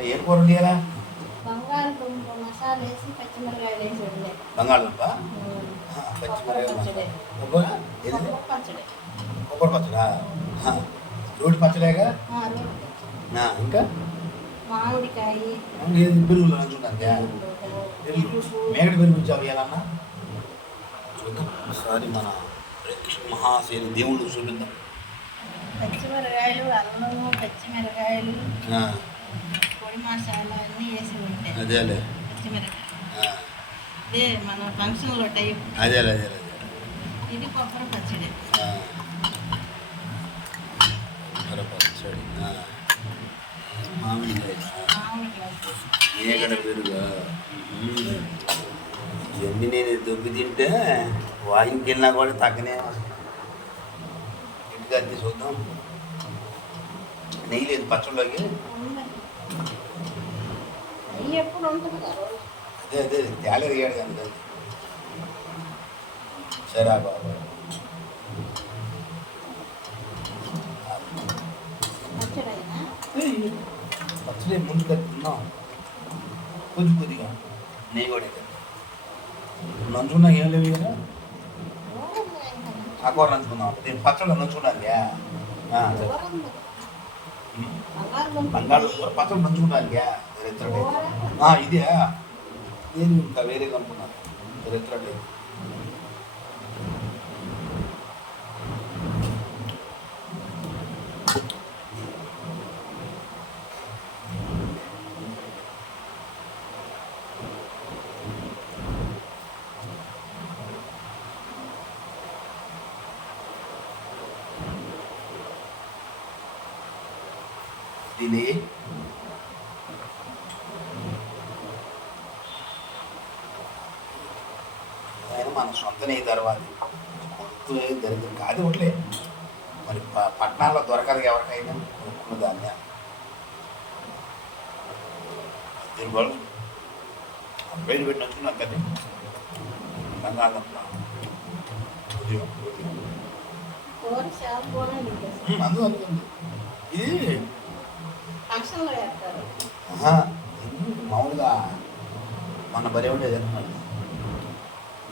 ఏం కూర వండియాలా? బంగాళదుంప మసాలా వేసి పచ్చిమిరకాయలు వేసి వండే బంగాళదుంప పచ్చడి. పచ్చడి కొబ్బరి పచ్చడా? రోడ్డు పచ్చడేగా. ఇంకా మామిడికాయ పెరుగులో నంచుకుంటాను. మేకటి పెరుగు ఇచ్చావు ఇవ్వాలన్నా. చూద్దాం ఒకసారి మన మహాశైలి దేవుడు చూపిద్దాం. పచ్చిమిరకాయలు, అల్లము, పచ్చిమిరకాయలు, పొడి మసాలా అన్నీ వేసి ఉంటాయి. అదేలే పచ్చిమిరకాయ ఇదే మన ఫంక్షన్లో టైప్. అదేలే ఇది కొబ్బరి పచ్చడి. కొబ్బరి పచ్చడి, మామిడికాయ, మేకడ పెరుగా. ఇవన్నీ నేను దొబ్బి తింటే వాయింగ్కి వెళ్ళినా కూడా తగ్గనే ఇంటికి అద్దీ చూద్దాం. నెయ్యి లేదు పచ్చళ్ళలోకి. నెయ్యి ఎప్పుడు ఉంటుంది కదా. అదే తేలేదు ఏడు కానీ సరే బాబా. పచ్చడి ముందు కట్టుకున్నాం కొద్దిగా నెయ్యి కూడా నంచుకున్నా ఏం లేవు కదా. ఆ కూర నంచుకుందాం. నేను పచ్చడి నంచుకున్నాను. బంగాళదుంప పచ్చడి నంచుకుంటాను. ఇదే నేను ఇంకా వేరే కనుక్కున్నాను. రెత్తడే దీని ఆయన మన సొంతనే తర్వాత దరిద్రం కాదు ఒకట్లే. మరి పట్టణాల్లో దొరకదు ఎవరికైనా కొనుక్కున్న దాన్ని. దీని వాళ్ళు బయట పెట్టినట్టున్నాం కదా. బంగాళదుంప అందులో ఇది మామూలుగా మన బరే ఉండేది అనుకున్నాడు.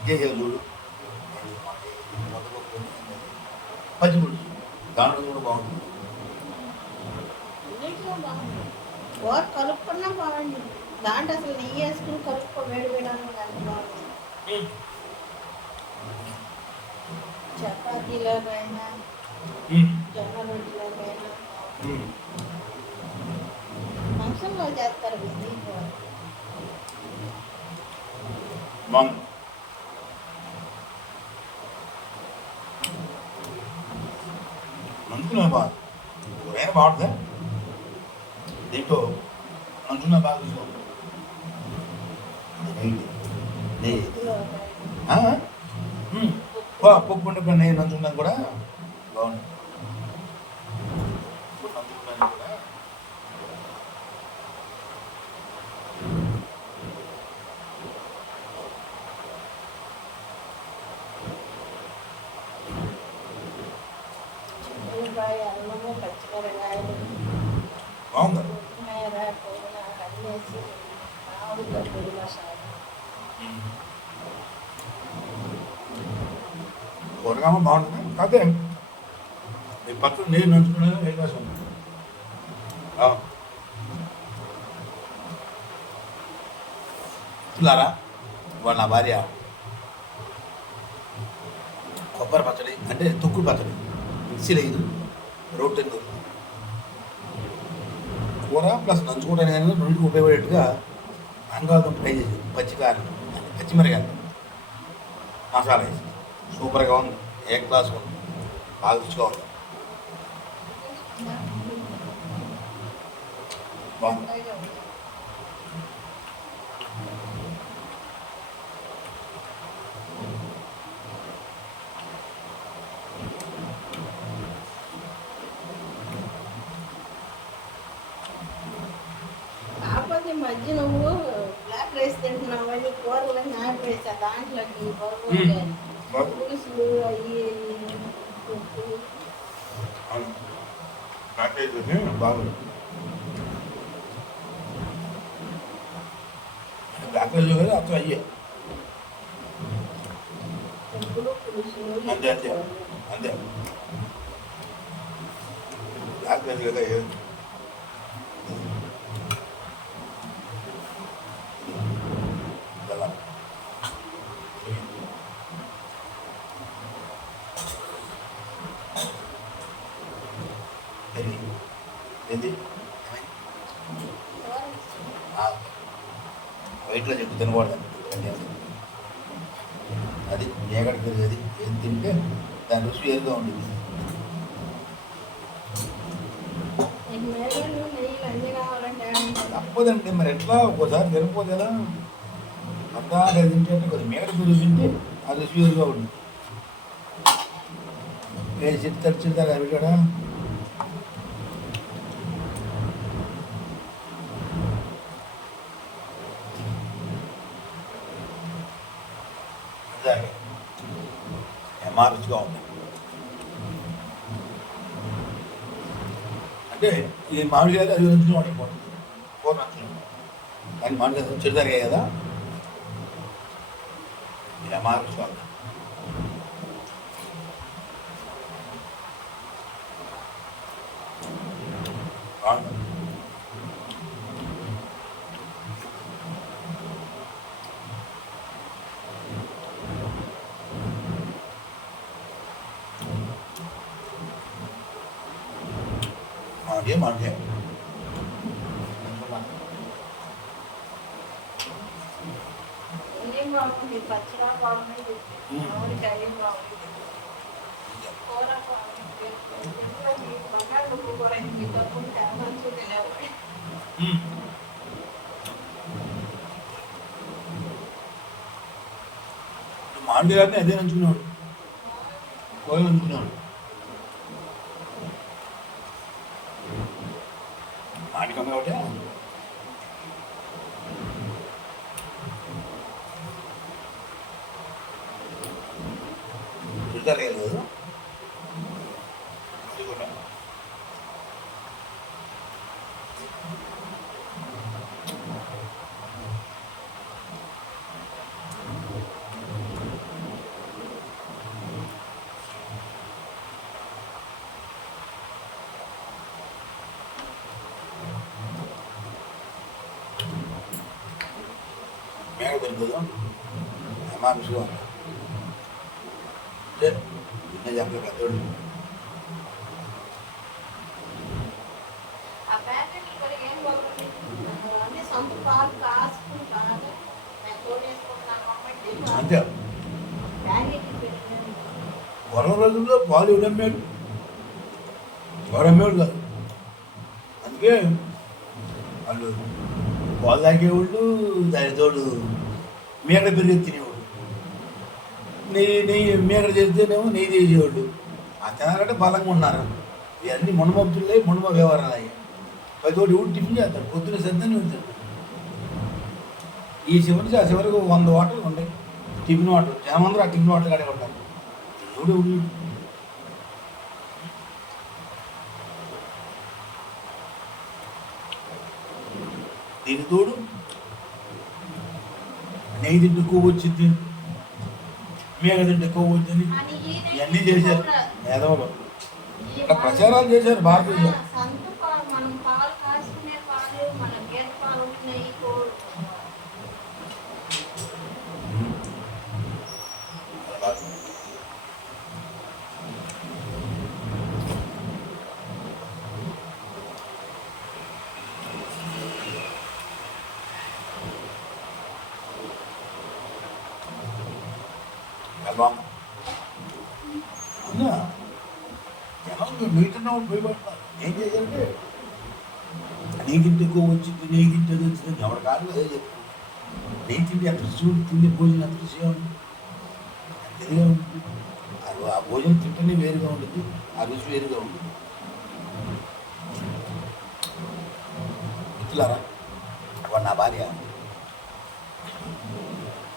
ఇదే చూడు పచ్చిపుడు దాంట్లో కూడా బాగుంటుంది. కలుపుకున్నా బాగుంది. దాంట్లో అసలు నెయ్యి వేసుకుని కలుపుకో వేడి వేయడానికి అంత బాగుంది. చపాతీలోకైనా జొన్న రొట్టెలోకైనా ఫంక్షన్లో చేస్తారు. నంచుకున్నా బాగా ఊరైనా బాగుంటుందా? దీంట్లో నంచుకున్నా బాగా చూసుకో. నెయ్యి పప్పు వండుకున్న నెయ్యి నంచుకున్నాను కూడా బాగుంటుంది. నంచుకున్నాను కూడా అల్లము, పచ్చిమిరకాయలు, బాగుంది. అన్నేసి మామిడికాయ పొడి మసాలా కూరగామ బాగుంటుంది. కాదే ఈ పక్కన నీరు నంచుకునేది వేయకాశం. చూలారా వాళ్ళ నా భార్య కొబ్బరి పచ్చడి అంటే తొక్కుడు పచ్చడి మిక్సీ లేదు, రోటి కూర ప్లస్ నంచుకోవడానికి కానీ రెండింటికి ఉపయోగపడేట్టుగా బంగాళదుంప ఫ్రై చేసి పచ్చికారం పచ్చిమిరకాయలు మసాలా వేసి సూపర్గా ఉంది. ఏ క్లాస్ ఉంది, బాగా రుచిగా ఉంది. బాగుంది. కాకపోతే మధ్య నువ్వు బ్లాక్ రైస్ తింటున్నావు. కూరలు నాటు రైస్ దాంట్లోకి పులుసులు అవి బాగుంది. అక్కడ చూడాలి అక్కడ అయ్యే ఎప్పుడు పులుసులు అంతే అంతే అంతే అక్కడ కదా ఏంది వైట్లో చెప్పి తినకూడదు అది ఏకడ పెరిగేది ఏం తింటే దాని రుచి వేరుగా ఉంటుంది మేలు నెయ్యి అన్నీ కావాలంటే తప్పదండి మరి ఎట్లా ఒక్కోసారి తినకపోతే ఎలా అంతా తింటే కొద్దిగా మేకడ పెరుగు తింటే అది రుచి వేరుగా ఉంటుంది చిడతా పెట్టాడా రుచిగా ఉంది అంటే ఈ మామిడికాయలు అది రుచిగా ఉండకపోతుంది కూర రుచిగా కానీ మామిడికాయ చెడుతారు కదా ఇలా రుచిగా ఉంది మామిడికాయ ఏం బాగుంది పచ్చిగా బాగుంది మామిడికాయ బాగుంది కూర బాగుంది బంగాళదుంప కూర ఇంటి తప్పుంటే మంచిగా లేవు మామిడికాయని అదే నంచుకున్నాడు కూర నంచుకున్నాడు మామిడికాయ ఒకటే చూడతారు కదా మేక దొరుకుతుందో మా విషయం నేను చెప్పలేదు పెద్దోడు ఆ ప్యాకెట్లు కూడా ఏం బాగుంది అన్నీ సొంత పాలు కాసుకుంటాను నేను తోడేసుకుంటున్నాను కాబట్టి అంతే ప్యాకెట్లు పెట్టినాను పూర్వం రోజుల్లో పాలు ఇవ్వడమ్మేడు ఎవరమ్మేవాడు కాదు అందుకే వాళ్ళు పాలు తాగేవాళ్ళు దాని తోడు మేకడ పెరిగి తినేవాడు నెయ్యి మేకడ చేస్తేనేమో నెయ్యి చేసేవాళ్ళు ఆ తినాలంటే బలంగా ఉన్నారు ఇవన్నీ మునమొత్తులే మునమ వ్యవహారాలు అయ్యాయి పది తోడు ఎవరు టిఫిన్ చేస్తాడు పొద్దున సద్దని వెళ్తాడు ఈ చివరి నుంచి ఆ చివరికి 100 హోటలు ఉంటాయి టిఫిన్ హోటల్ జనం అందరూ ఆ టిఫిన్ హోటల్ కాడే ఉంటారు ఎవడు దీని తోడు నెయ్యి తింటే కొవ్వు వచ్చింది మేక తింటే కొవ్వు వచ్చింది ఇవన్నీ చేశారు మేధవులు ఇట్లా ప్రచారాలు చేశారు భారతదేశం సంత పాలు మనం పాలు కాసుకునే పాలు మన గేదె పాలు నెయ్యి అవునా జనం మీటన్నా భయపడతారు ఏం చేయాలంటే నీ తింటే ఎక్కువ వచ్చింది నీ తింటే అది వచ్చింది ఎవరి కాదు అదే చెప్తాను నీ తిండి అంత చూడు తిండి భోజనం అంత రుచిగా ఉంటుంది తెలియగా ఉంటుంది ఆ భోజనం తింటేనే వేరుగా ఉంటుంది ఆ రుచి వేరుగా ఉంటుంది మిత్రులారా వాడు నా భార్య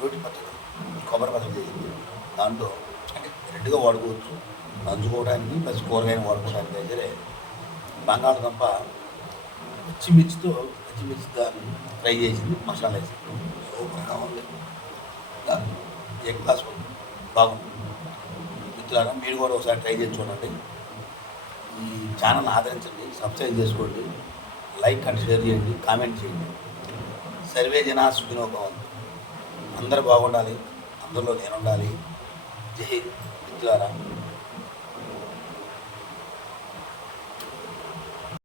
రోటి పచ్చడి కొబ్బరి పచ్చడి చేసింది దాంట్లో అంటే రెడ్గా వాడుకోవచ్చు నంచుకోవడానికి ప్లస్ కూరగాయలు వాడుకోవడానికి దగ్గరే బంగాళదుంప పచ్చిమిర్చితో ఫ్రై చేసింది మసాలా వేసింది సూపర్గా ఉంది. ఇంకా ఏ క్లాస్ ఉంది, బాగుంది. మిత్రులారా మీరు కూడా ఒకసారి ట్రై చేసి చూడండి. ఈ ఛానల్ ఆదరించండి, సబ్స్క్రైబ్ చేసుకోండి, లైక్ అండ్ షేర్ చేయండి, కామెంట్ చేయండి. సర్వే జనా సుఖినో భవంతు. అందరూ బాగుండాలి, అందరిలో నేను ఉండాలి. జై మిత్రులారా.